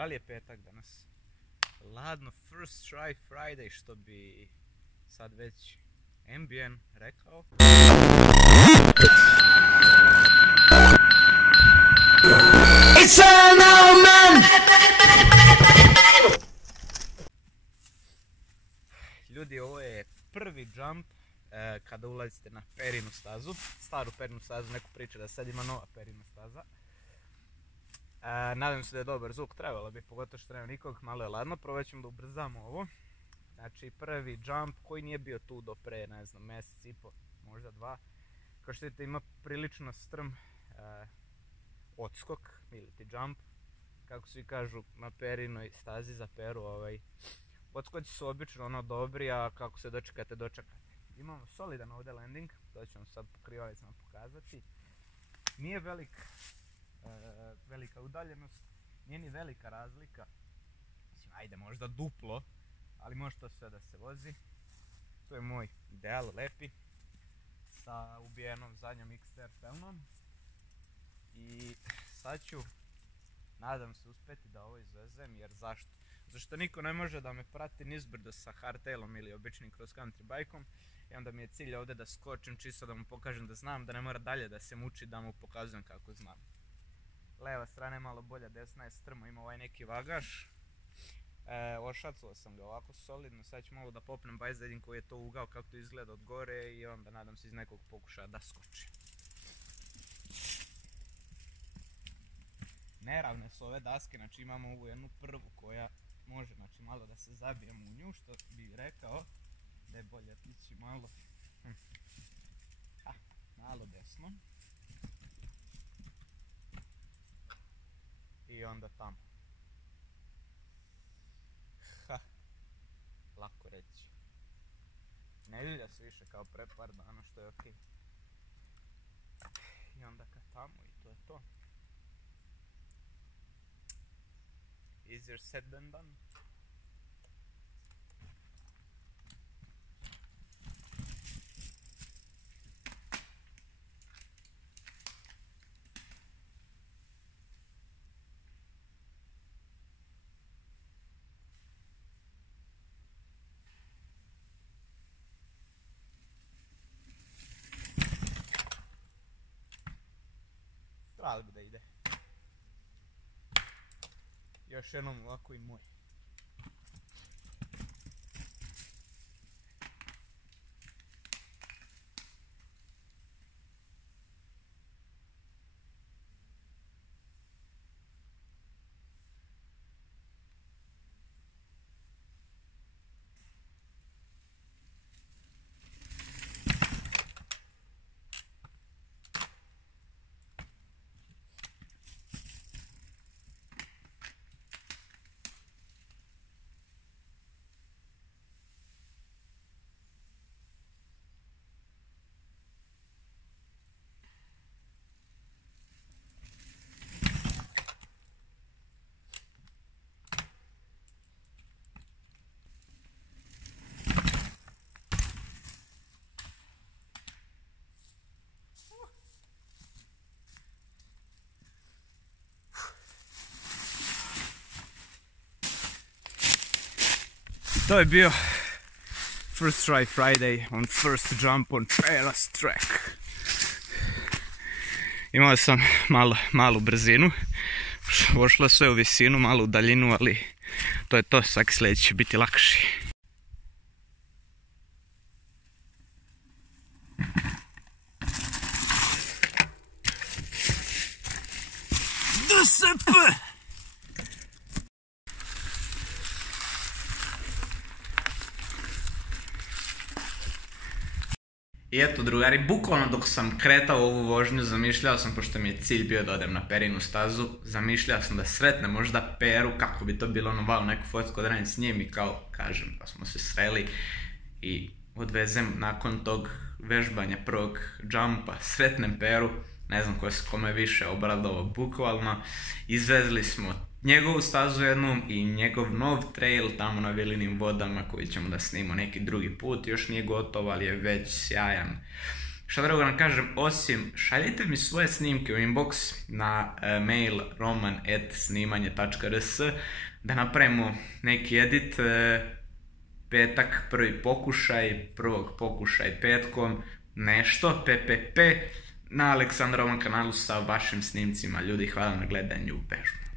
Da li je petak danas? Ladno, first try Friday, što bi sad već MBN rekao. It's an omen! Ljudi, ovo je prvi jump kada ulazite na Perinu stazu, staru Perinu stazu, neko priča da sad ima nova Perina staza. Nadam se da je dobar zvuk, trebalo bi, pogotovo što nema nikog, malo je ladno, probat ćemo da ubrzamo ovo. Znači prvi jump koji nije bio tu do pre, ne znam, mjesec i po, možda dva. Kao što vidite ima prilično strm odskok ili ti jump, kako svi kažu na Perinoj stazi za Peru. Odskoci su obično ono dobri, a kako se dočekate, dočekate. Imamo solidan ovdje landing, to ću vam sad pokrivavicama pokazati. Nije velika udaljenost, nije ni velika razlika. Mislim, ajde možda duplo, ali može to sve da se vozi. To je moj ideal, lepi, sa ubijenom zadnjom XTR felnom. I sad ću, nadam se, uspjeti da ovo izvezem, jer zašto? Zašto niko ne može da me prati nizbrdo sa hardtailom ili običnim cross country bajkom. I onda mi je cilj ovdje da skočim čisto da mu pokažem da znam, da ne mora dalje da se muči da mu pokazujem kako znam. Leva strana je malo bolja, desna je strmo, ima ovaj neki vagaš. Ošacao sam ga ovako solidno, sad ću malo da popnem bajs da vidim koji je to ugao, kako to izgleda od gore i onda nadam se iz nekog pokušaja da skoči. Neravne su ove daske, znači imamo ovu jednu prvu koja može, znači, malo da se zabijemo u nju, što bi rekao da je bolje ići malo malo desno i onda tamo. Lako reći. Ne ljulja se više kao pre par dana, što je okej. I onda kad tamo i to je to. Easier said than done. Trebali bi da ide. Još jednom ovako i moj. To je bio first try Friday on first jump on Peras track. Imao sam malu brzinu, ošlo sve u visinu, malu daljinu, ali to je to, svaki sljedeći će biti lakši. DSP! I eto drugari, bukvalno dok sam kretao ovu vožnju zamišljao sam, pošto mi je cilj bio da odem na Perinu stazu, zamišljao sam da sretnem možda Peru, kako bi to bilo ono wow, neku fotku odradim s njim i kao kažem pa smo se sreli i odvezem nakon tog vežbanja prvog jumpa, sretnem Peru, ne znam ko se kome više obradovao, bukvalno izvezli smo njegovu stazu jednu i njegov nov trail tamo na Vilinim vodama koji ćemo da snimamo neki drugi put, još nije gotov ali je već sjajan. Šta drugo nam kažem, osim šaljite mi svoje snimke u inbox na mail roman@snimanje.rs da napravimo neki edit. Petak, prvi pokušaj petkom, nešto, PPP, na Aleksandrovom kanalu sa vašim snimcima. Ljudi, hvala na gledanju, bežu.